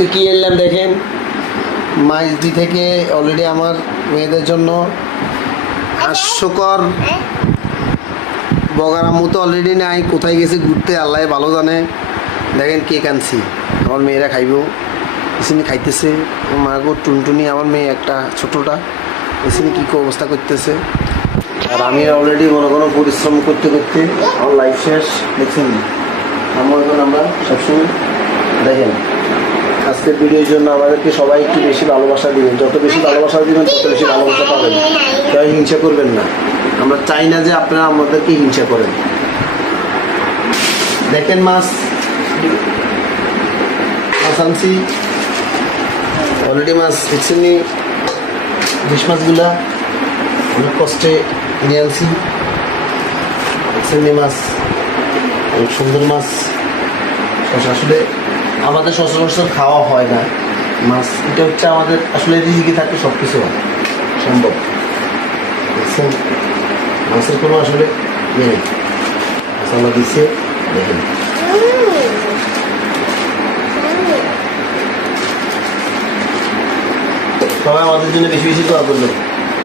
আজকে কি এলাম দেখেন, মাইজদি থেকে অলরেডি আমার মেয়েদের জন্য হাস্যকর বগার আম্মু তো অলরেডি নাই, কোথায় গেছে ঘুরতে আল্লাহ ভালো জানে। দেখেন কেক আনছি, আমার মেয়েরা খাইব, এসিনি খাইতেছে। মা গো টুনটুনি, আমার মেয়ে একটা ছোটোটা, এসিনি কী অবস্থা করতেছে। আর আমি অলরেডি মনে কোনো পরিশ্রম করতে করতে আমার লাইফ শেষ। দেখছেন আমার এখন আমরা সবসময় দেখেন আজকের ভিডিওর জন্য আমাদেরকে সবাই একটু বেশি ভালোবাসা দিবেন, যত বেশি ভালোবাসা দিবেন তত বেশি ভালোবাসা পাবেন। তাই হিংসা করবেন না, আমরা চাই না যে আপনারা আমাদেরকে হিংসা করেন। দেখেন মাছ আনছি অলরেডি, মাছ দেখছেন নি, ইলিশ মাছগুলা অনেক কষ্টে নিয়ে আনছি। দেখছেন নি মাছ, অনেক সুন্দর মাছ। আসলে আমাদের সচরাচর খাওয়া হয় না মাছ, এটা হচ্ছে আমাদের আসলে রিজিকে থাকলে সব কিছু সম্ভব। দেখছেন মাছের কোনো আসলে নেই, মশলা দিচ্ছে দেখেন। সবাই আমাদের জন্য বেশি বেশি দোয়া করবেন।